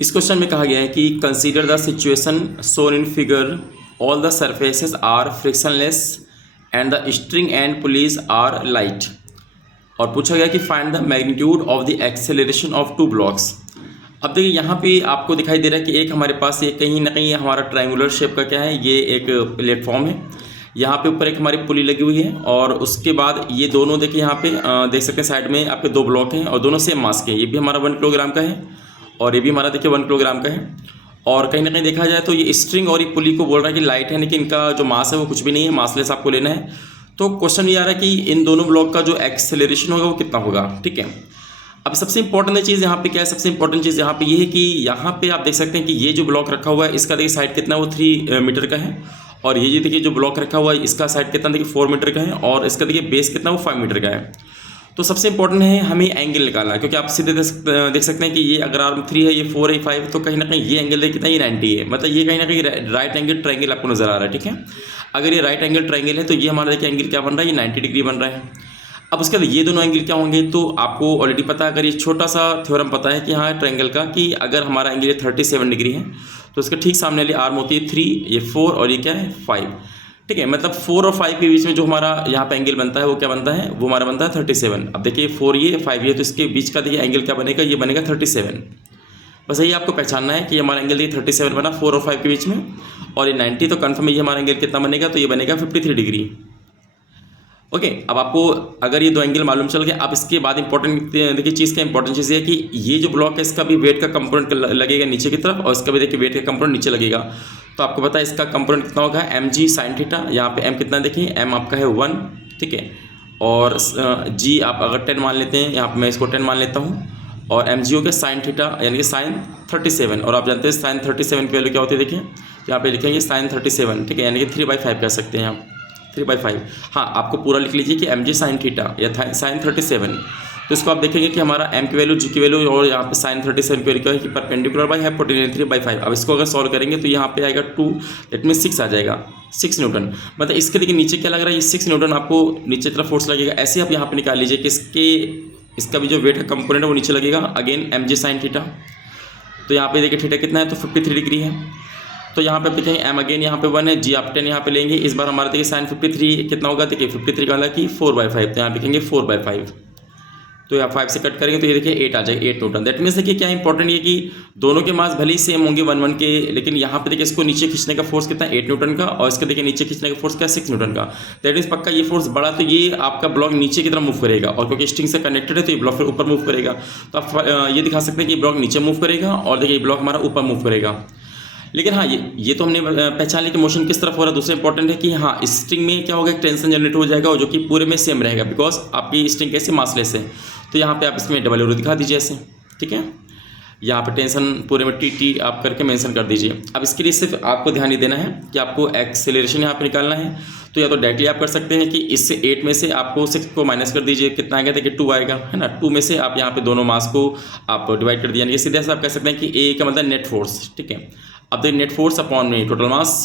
इस क्वेश्चन में कहा गया है कि consider the situation shown in figure, all the surfaces are frictionless and the string and pulleys are light. और पूछा गया कि find the magnitude of the acceleration of two blocks. अब देखिए यहाँ पे आपको दिखाई दे रहा है कि एक हमारे पास ये कहीं ना कहीं हमारा ट्रायंगुलर शेप का क्या है, ये एक प्लेटफॉर्म है। यहाँ पे ऊपर एक हमारी पुली लगी हुई है और उसके बाद ये दोनों देखिए यहाँ पे देख सकते हैं साइड में आपके 2 ब्लॉक हैं और दोनों सेम मास के हैं। ये भी हमारा 1 किलोग्राम का है और ये भी हमारा देखिए 1 किलोग्राम का है। और कहीं ना कहीं देखा जाए तो ये स्ट्रिंग और ये पुली को बोल रहा है कि लाइट है, लेकिन इनका जो मास है वो कुछ भी नहीं है, मासलेस आपको लेना है। तो क्वेश्चन ये आ रहा है कि इन दोनों ब्लॉक का जो एक्सेलरेशन होगा वो कितना होगा। ठीक है, अब सबसे इंपॉर्टेंट चीज़ यहाँ पे क्या है, सबसे इंपॉर्टेंट चीज़ यहाँ पे ये है कि यहाँ पे आप देख सकते हैं कि ये जो ब्लॉक रखा हुआ है इसका देखिए साइड कितना है, वो 3 मीटर का है। और ये देखिए जो ब्लॉक रखा हुआ है इसका साइड कितना देखिए 4 मीटर का है और इसका देखिए बेस कितना वो 5 मीटर का है। तो सबसे इंपॉर्टेंट है हमें एंगल निकालना, क्योंकि आप सीधे देख सकते हैं कि ये अगर आर्म 3 है, ये 4 है, 5, तो कहीं ना कहीं ये एंगल कितना, ये 90 है। मतलब ये कहीं ना कहीं राइट एंगल ट्रायंगल आपको नजर आ रहा है। ठीक है, अगर ये राइट एंगल ट्रायंगल है तो ये हमारा देखिए एंगल क्या बन रहा है, ये 90 डिग्री बन रहा है। अब उसके बाद ये दोनों एंगल क्या होंगे, तो आपको ऑलरेडी पता है, अगर ये छोटा सा थ्योरम पता है कि हाँ ट्रायंगल का, कि अगर हमारा एंगल 37 डिग्री है तो उसके ठीक सामने वाली आर्म होती है 3, ये 4 और ये क्या है 5। ठीक है, मतलब 4 और 5 के बीच में जो हमारा यहाँ पे एंगल बनता है वो क्या बनता है, वो हमारा बनता है 37। अब देखिए 4 ये 5 ये, तो इसके बीच का देखिए एंगल क्या बनेगा, ये बनेगा 37। बस यही आपको पहचानना है कि हमारा एंगल देखिए 37 बना 4 और 5 के बीच में, और ये 90, तो कन्फर्म ये हमारा एंगल कितना बनेगा, तो ये बनेगा 53 डिग्री। ओके, अब आपको अगर ये 2 एंगल मालूम चल गया, अब इसके बाद इंपॉर्टेंट देखिए चीज़ का इंपॉर्टेंट चीज़ है कि ये जो ब्लॉक है इसका भी वेट का कंपोनेंट लगेगा नीचे की तरफ, और इसका भी देखिए वेट का कंपोनेंट नीचे लगेगा। तो आपको पता है इसका कंपोनेंट कितना होगा, mg sin थीटा। यहाँ पे m कितना देखिए, m आपका है 1। ठीक है, और g आप अगर 10 मान लेते हैं, यहाँ पर मैं इसको 10 मान लेता हूँ, और mg हो गया sin थीटा यानी कि sin 37। और आप जानते हैं sin 37 की वैल्यू क्या होती है, देखिए यहाँ पे लिखेंगे sin 37। ठीक है, यानी कि 3/5 कह सकते हैं आप, 3/5। हाँ, आपको पूरा लिख लीजिए कि mg sin थीटा या sin 37। तो इसको आप देखेंगे कि हमारा m की वैल्यू, g की वैल्यू और यहाँ पे sin 37 की वैल्यू क्या है कि परपेंडिकुलर बाई हाइपोटेन्यूज 3/5। अब इसको अगर सॉल्व करेंगे तो यहाँ पे आएगा 2, दैट मीन 6 आ जाएगा, 6 न्यूटन। मतलब इसके देखिए नीचे क्या लग रहा है, ये 6 न्यूटन आपको नीचे तरफ फोर्स लगेगा। ऐसे आप यहाँ पे निकाल लीजिए कि इसका भी जो वेट का कंपोनेंट है वो नीचे लगेगा, अगेन mg sin थीटा। तो यहाँ पे देखिए थीटा कितना है, तो 53 डिग्री है। तो यहाँ पे देखेंगे m अगेन यहाँ पे 1 है, g आप 10 यहाँ पे लेंगे। इस बार हमारा देखिए sin 53 कितना होगा, देखिए 53 का मतलब कि 4/5, तो यहाँ लिखेंगे 4/5। तो यहाँ 5 से कट करेंगे तो ये देखिए 8 आ जाएगा, 8 न्यूटन। दैट मीन्स देखिए क्या इंपॉर्टेंट ये कि दोनों के मास भले ही सेम होंगे 1 के, लेकिन यहाँ पे देखिए इसको नीचे खींचने का फोर्स कितना है 8 न्यूटन का, और इसके देखिए नीचे खींचने का फोर्स क्या है 6 न्यूटन का। दैट मीन्स पक्का ये फोर्स बड़ा, तो ये आपका ब्लॉक नीचे की तरफ मूव करेगा, और क्योंकि स्ट्रिंग से कनेक्टेड है तो ये ब्लॉक फिर ऊपर मूव करेगा। तो आप ये दिखा सकते हैं कि ब्लॉक नीचे मूव करेगा और देखिए ब्लॉक हमारा ऊपर मूव करेगा। लेकिन हाँ, ये तो हमने पहचान लिया कि मोशन किस तरफ हो रहा है। दूसरा इंपॉर्टेंट है कि हाँ स्ट्रिंग में क्या होगा, एक टेंशन जनरेट हो जाएगा, और जो कि पूरे में सेम रहेगा, बिकॉज आपकी स्ट्रिंग कैसे मासलेस है। तो यहाँ पे आप इसमें डबल एरो दिखा दीजिए ऐसे। ठीक है, यहाँ पे टेंशन पूरे में टी आप करके मेंशन कर दीजिए। अब इसके लिए सिर्फ आपको ध्यान ही देना है कि आपको एक्सेलरेशन यहाँ पे निकालना है। तो या तो डायरेक्टली आप कर सकते हैं कि इससे 8 में से आपको 6 को माइनस कर दीजिए, कितना आएगा देखिए 2 आएगा, है ना। 2 में से आप यहाँ पे दोनों मास को आप डिवाइड कर दिया, सीधे से आप कह सकते हैं कि ए का मतलब नेट फोर्स। ठीक है, अब देखिए नेट फोर्स अपॉन में टोटल मास।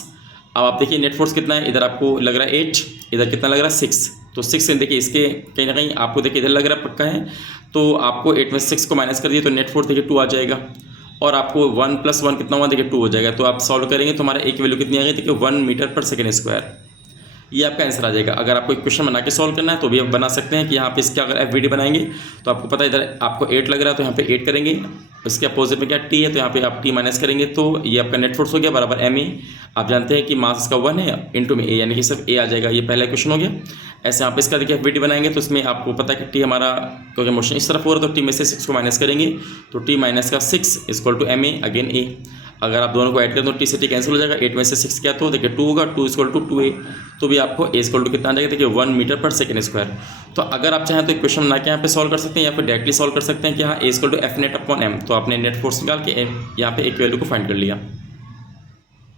अब आप देखिए नेट फोर्स कितना है, इधर आपको लग रहा है 8, इधर कितना लग रहा है 6। तो 6 देखिए इसके कहीं ना कहीं आपको देखिए इधर लग रहा है पक्का है, तो आपको 8 में 6 को माइनस कर दिए तो नेट फोर्स देखिए 2 आ जाएगा, और आपको 1 + 1 कितना हुआ देखिए 2 हो जाएगा। तो आप सॉल्व करेंगे तो हमारा ए की वैल्यू कितनी आ गई देखिए 1 मीटर पर सेकेंड स्क्वायर। ये आपका आंसर आ जाएगा। अगर आपको एक क्वेश्चन बना के सॉल्व करना है तो भी आप बना सकते हैं कि यहाँ पे इसके अगर एफवीडी बनाएंगे तो आपको पता है इधर आपको 8 लग रहा है तो यहाँ पे 8 करेंगे, इसके अपोजिट में क्या टी है तो यहाँ पे आप टी माइनस करेंगे, तो ये आपका नेट फोर्स हो गया बराबर एम ए। आप जानते हैं कि मास इसका 1 है इंटू में ए, यानी कि सिर्फ ए आ जाएगा। ये पहला क्वेश्चन हो गया। ऐसे यहाँ पे इसका देखिए एफवीडी बनाएंगे तो इसमें आपको पता है कि टी हमारा क्योंकि मोशन इस तरफ हो रहा है तो टी में से 6 को माइनस करेंगे, तो टी माइनस का 6 = एम ए अगेन ए। अगर आप दोनों को ऐड करें तो टी से टी कैंसिल हो जाएगा, 8 में से 6 क्या तो देखिए 2 होगा, 2 = 2a। तो भी आपको a = कितना आ जाएगा देखिए 1 मीटर पर सेकेंड स्क्वायर। तो अगर आप चाहें तो एक क्वेश्चन बना के यहाँ पे सॉल्व कर सकते हैं, या फिर डायरेक्टली सॉल्व कर सकते हैं कि हाँ a = F net/m। तो आपने नेट फोर्स निकाल के यहाँ पे एक वैल्यू को फाइंड कर लिया।